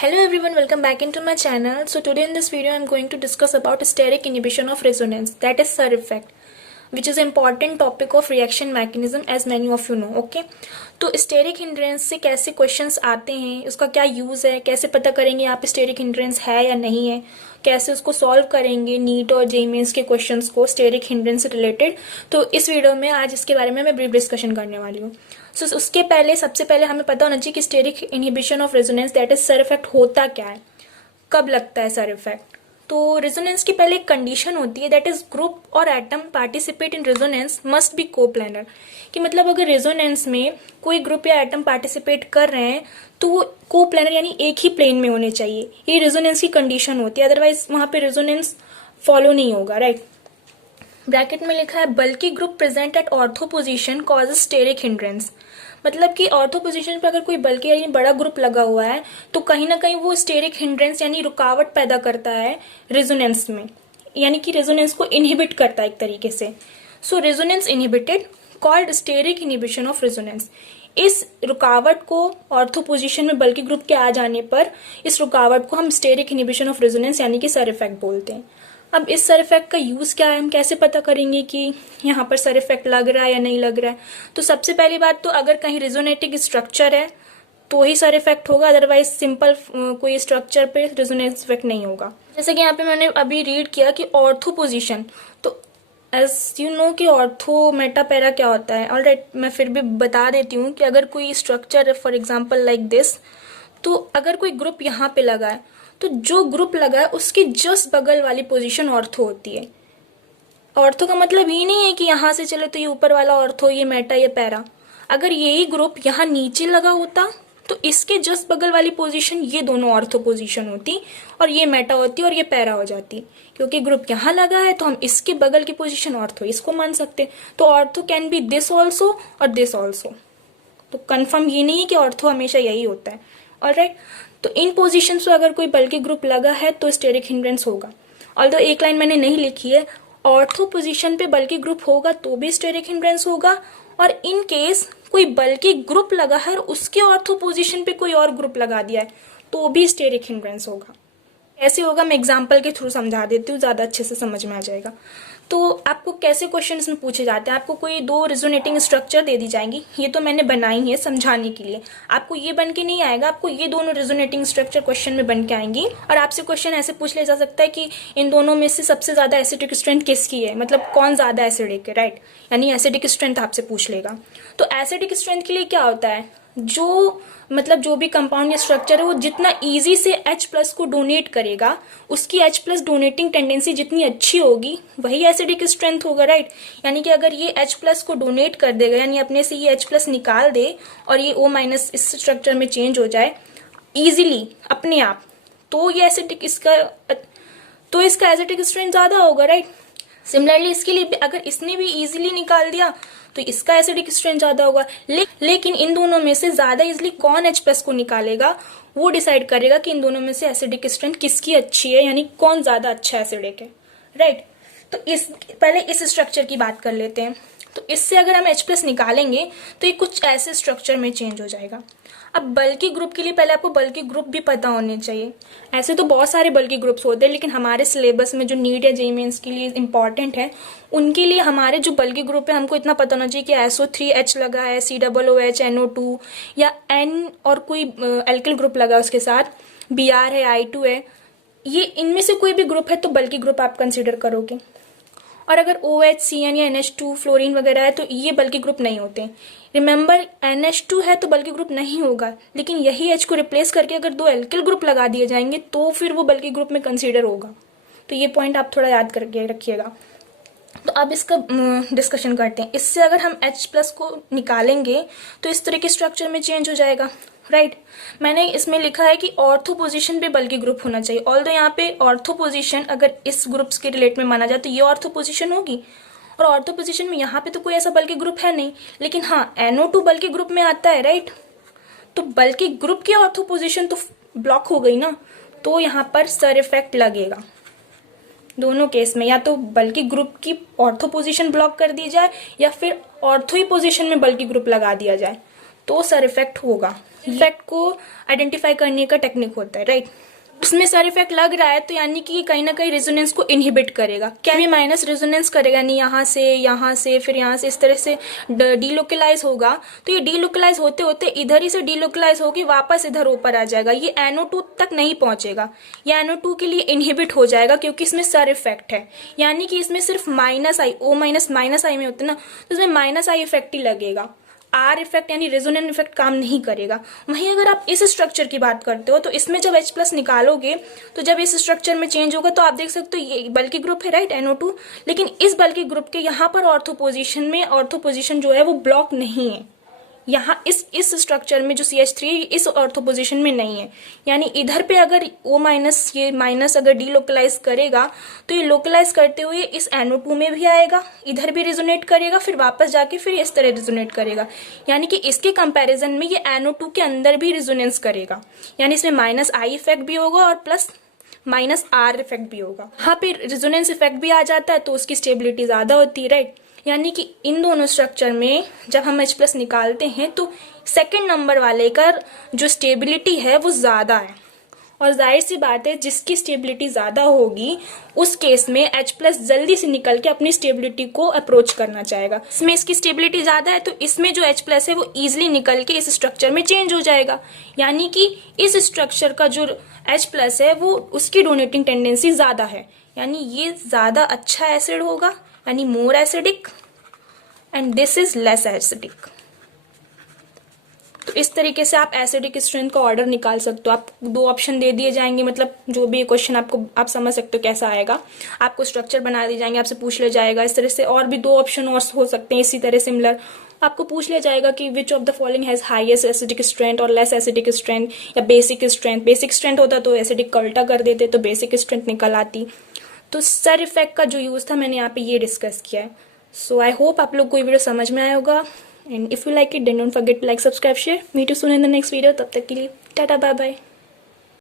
Hello everyone, welcome back into my channel. So today in this video I'm going to discuss about steric inhibition of resonance, that is SIR effect, which is an important topic of reaction mechanism as many of you know. Okay, तो steric hindrance से कैसे questions आते हैं, उसका क्या use है, कैसे पता करेंगे यहाँ पे स्टेरिक हिंड्रेंस है या नहीं है, कैसे उसको सॉल्व करेंगे नीट और जेईई मेंस के क्वेश्चंस को स्टेरिक हिंड्रेंस से रिलेटेड। तो इस वीडियो में आज इसके बारे में मैं ब्रीफ डिस्कशन करने वाली हूँ। सो उसके पहले सबसे पहले हमें पता होना चाहिए कि steric inhibition of resonance that is SIR effect होता क्या है, कब लगता है SIR इफेक्ट। तो रेजोनेंस की पहले एक कंडीशन होती है दैट इज ग्रुप और atom participate in resonance must be coplanar, कि मतलब अगर रेजोनेंस में कोई ग्रुप या एटम पार्टिसिपेट कर रहे हैं तो वो कोप्लानर यानी एक ही प्लेन में होने चाहिए। ये रेजोनेंस की कंडीशन होती है, अदरवाइज वहां पे रेजोनेंस फॉलो नहीं होगा, राइट। ब्रैकेट में लिखा है बल्कि group present at ortho position causes steric hindrance, मतलब कि ऑर्थो पोजीशन पे अगर कोई बल्कि यानी बड़ा ग्रुप लगा हुआ है तो कहीं ना कहीं वो स्टेरिक हिंड्रेंस यानी रुकावट पैदा करता है रेजोनेंस में, यानी कि रेजोनेंस को इनहिबिट करता है एक तरीके से। So resonance inhibited called steric inhibition of resonance. इस रुकावट को ऑर्थो पोजीशन में बल्कि ग्रुप के आ जाने पर इस रुकावट को हम स्टेरिक इनहिबिशन ऑफ रेजोनेंस यानी कि SIR इफेक्ट बोलते हैं। अब इस SIR इफेक्ट का यूज क्या है, हम कैसे पता करेंगे कि यहाँ पर SIR इफेक्ट लग रहा है या नहीं लग रहा है। तो सबसे पहली बात तो अगर कहीं रेजोनेटिंग स्ट्रक्चर है तो ही SIR इफेक्ट होगा, अदरवाइज सिंपल कोई स्ट्रक्चर पे रेजोनेंस इफेक्ट नहीं होगा। जैसे कि यहाँ पे मैंने अभी रीड किया कि ऑर्थो पोजीशन, तो एज यू नो कि ऑर्थो मेटा पैरा क्या होता है। ऑलराइट, मैं फिर भी बता देती हूँ कि अगर कोई स्ट्रक्चर है फॉर एग्जाम्पल लाइक दिस, तो अगर कोई ग्रुप यहाँ पे लगा है तो जो ग्रुप लगा है उसकी जस्ट बगल वाली पोजीशन ऑर्थो होती है। ऑर्थो का मतलब ये नहीं है कि यहाँ से चले तो ये ऊपर वाला ऑर्थो, ये मेटा, ये पैरा। अगर यही ग्रुप यहाँ नीचे लगा होता तो इसके जस्ट बगल वाली पोजीशन ये दोनों ऑर्थो पोजीशन होती और ये मेटा होती और ये पैरा हो जाती। क्योंकि ग्रुप यहाँ लगा है तो हम इसके बगल की पोजीशन ऑर्थो इसको मान सकते। तो ortho can be this also और दिस ऑल्सो। तो कंफर्म ये नहीं है कि ऑर्थो हमेशा यही होता है। ऑलराइट, तो इन पोजीशंस पे अगर कोई बल्कि ग्रुप लगा है तो स्टेरिक हिंड्रेंस होगा। ऑल्दो एक लाइन मैंने नहीं लिखी है, ऑर्थो पोजीशन पे बल्कि ग्रुप होगा तो भी स्टेरिक हिंड्रेंस होगा, और इन केस कोई बल्कि ग्रुप लगा है और उसके ऑर्थो पोजीशन पे कोई और ग्रुप लगा दिया है तो भी स्टेरिक हिंड्रेंस होगा। कैसे होगा मैं एग्जाम्पल के थ्रू समझा देती हूँ, ज्यादा अच्छे से समझ में आ जाएगा। तो आपको कैसे क्वेश्चन में पूछे जाते हैं, आपको कोई दो रेजोनेटिंग स्ट्रक्चर दे दी जाएंगी, ये तो मैंने बनाई है समझाने के लिए। आपको ये बन के नहीं आएगा, आपको ये दोनों रेजोनेटिंग स्ट्रक्चर क्वेश्चन में बन के आएंगी। और आपसे क्वेश्चन ऐसे पूछ लिया जा सकता है कि इन दोनों में से सबसे ज्यादा एसिडिक स्ट्रेंथ किसकी है, मतलब कौन ज्यादा एसिडिक है, राइट, यानी एसिडिक स्ट्रेंथ आपसे पूछ लेगा। तो एसिडिक स्ट्रेंथ के लिए क्या होता है, जो मतलब जो भी कंपाउंड या स्ट्रक्चर है वो जितना इजी से H+ को डोनेट करेगा, उसकी H+ डोनेटिंग टेंडेंसी जितनी अच्छी होगी वही एसिडिक स्ट्रेंथ होगा, राइट। यानी कि अगर ये H+ को डोनेट कर देगा, यानी अपने से ये H+ निकाल दे और ये O- इस स्ट्रक्चर में चेंज हो जाए इजीली अपने आप, तो ये एसिडिक इसका एसिडिक स्ट्रेंथ ज्यादा होगा, राइट। सिमिलरली इसके लिए अगर इसने भी इजीली निकाल दिया तो इसका एसिडिक स्ट्रेंथ ज्यादा होगा। लेकिन इन दोनों में से ज्यादा इजीली कौन H+ को निकालेगा वो डिसाइड करेगा कि इन दोनों में से एसिडिक स्ट्रेंथ किसकी अच्छी है, यानी कौन ज्यादा अच्छा एसिडिक है, राइट। तो पहले इस स्ट्रक्चर की बात कर लेते हैं। तो इससे अगर हम H+ निकालेंगे तो ये कुछ ऐसे स्ट्रक्चर में चेंज हो जाएगा। अब बल्कि ग्रुप के लिए पहले आपको बल्कि ग्रुप भी पता होने चाहिए। ऐसे तो बहुत सारे बल्कि ग्रुप्स होते हैं, लेकिन हमारे सिलेबस में जो नीट या जेईई मेंस के लिए इंपॉर्टेंट है उनके लिए हमारे जो बल्कि ग्रुप है हमको इतना पता होना चाहिए कि SO3H लगा है, COOH, NO2 या N और कोई एल्किल ग्रुप लगा है उसके साथ, Br है, I2 है, ये इनमें से कोई भी ग्रुप है तो बल्कि ग्रुप आप कंसिडर करोगे। और अगर OH, CN या NH2 फ्लोरीन वगैरह है तो ये बल्कि ग्रुप नहीं होते। रिमेंबर NH2 है तो बल्कि ग्रुप नहीं होगा, लेकिन यही H को रिप्लेस करके अगर दो एल्किल ग्रुप लगा दिए जाएंगे तो फिर वो बल्कि ग्रुप में कंसीडर होगा। तो ये पॉइंट आप थोड़ा याद करके रखिएगा। तो अब इसका डिस्कशन करते हैं। इससे अगर हम H+ को निकालेंगे तो इस तरह के स्ट्रक्चर में चेंज हो जाएगा, राइट। मैंने इसमें लिखा है कि ऑर्थो पोजीशन पे बल्कि ग्रुप होना चाहिए। ऑल्दो यहाँ पे ऑर्थो पोजीशन अगर इस ग्रुप्स के रिलेट में माना जाए तो ये ऑर्थो पोजीशन होगी, और ऑर्थो पोजीशन में यहाँ पे तो कोई ऐसा बल्कि ग्रुप है नहीं, लेकिन हाँ NO2 बल्कि ग्रुप में आता है, राइट। तो बल्कि ग्रुप की ऑर्थो पोजीशन तो ब्लॉक हो गई ना, तो यहाँ पर SIR इफेक्ट लगेगा। दोनों केस में या तो बल्कि ग्रुप की ऑर्थो पोजीशन ब्लॉक कर दी जाए या फिर ऑर्थो ही पोजीशन में बल्कि ग्रुप लगा दिया जाए, तो सर इफेक्ट होगा। इफेक्ट को आइडेंटिफाई करने का टेक्निक होता है, राइट। उसमें सर इफेक्ट लग रहा है तो यानी कि कहीं ना कहीं रेजोनेंस को इनहिबिट करेगा। क्या भी माइनस रेजोनेंस करेगा, नहीं यहाँ से फिर यहाँ से इस तरह से डीलोकलाइज होगा, तो ये डीलोकलाइज होते होते इधर ही से डीलोकलाइज होगी वापस इधर ऊपर आ जाएगा, ये NO2 तक नहीं पहुंचेगा, ये NO2 के लिए इनहिबिट हो जाएगा क्योंकि इसमें सर इफेक्ट है। यानी कि इसमें सिर्फ माइनस आई, O माइनस आई में होता है ना, तो इसमें माइनस आई इफेक्ट ही लगेगा, आर इफेक्ट यानी रेजोनेंट इफेक्ट काम नहीं करेगा। वहीं अगर आप इस स्ट्रक्चर की बात करते हो तो इसमें जब H+ निकालोगे तो जब इस स्ट्रक्चर में चेंज होगा तो आप देख सकते हो ये बल्कि ग्रुप है, राइट, NO2, लेकिन इस बल्कि ग्रुप के यहाँ पर ऑर्थो पोजीशन जो है वो ब्लॉक नहीं है। यहाँ इस स्ट्रक्चर में जो CH3 इस ऑर्थो पोजीशन में नहीं है, यानी इधर पे अगर O- ये माइनस अगर डीलोकलाइज करेगा तो ये लोकलाइज करते हुए इस NO2 में भी आएगा, इधर भी रिजोनेट करेगा, फिर वापस जाके फिर इस तरह रिजोनेट करेगा, यानी कि इसके कंपैरिजन में ये NO2 के अंदर भी रिजोनेंस करेगा, यानी इसमें -I इफेक्ट भी होगा और प्लस -R इफेक्ट भी होगा। हाँ, फिर रिजोनेंस इफेक्ट भी आ जाता है तो उसकी स्टेबिलिटी ज्यादा होती है, राइट। यानी कि इन दोनों स्ट्रक्चर में जब हम H+ निकालते हैं तो सेकंड नंबर वाले का जो स्टेबिलिटी है वो ज्यादा है, और जाहिर सी बात है जिसकी स्टेबिलिटी ज्यादा होगी उस केस में H+ जल्दी से निकल के अपनी स्टेबिलिटी को अप्रोच करना चाहेगा। इसमें इसकी स्टेबिलिटी ज्यादा है तो इसमें जो H+ है वो इजिली निकल के इस स्ट्रक्चर में चेंज हो जाएगा, यानी कि इस स्ट्रक्चर का जो H+ है वो उसकी डोनेटिंग टेंडेंसी ज्यादा है, यानी ये ज्यादा अच्छा एसिड होगा, यानी more acidic, and this is less acidic. तो इस तरीके से आप एसिडिक स्ट्रेंथ का ऑर्डर निकाल सकते हो। आप 2 ऑप्शन दे दिए जाएंगे, मतलब जो भी क्वेश्चन आपको आप समझ सकते हो कैसा आएगा, आपको स्ट्रक्चर बना दिए जाएंगे, आपसे पूछ लिया जाएगा इस तरह से, और भी 2 ऑप्शन और हो सकते हैं इसी तरह सिमिलर। आपको पूछ लिया जाएगा कि which of the following has highest acidic strength और लेस एसिडिक स्ट्रेंथ, या बेसिक स्ट्रेंथ। बेसिक स्ट्रेंथ होता तो एसिडिक का उल्टा कर देते तो बेसिक स्ट्रेंथ निकल आती। तो सर इफेक्ट का जो यूज था मैंने यहाँ पे ये डिस्कस किया है। सो आई होप आप लोग को ये वीडियो समझ में आया होगा, and if you like it then don't forget to like, subscribe, share. Meet you soon in the next video. तब तक के लिए टाटा, बाय बाय।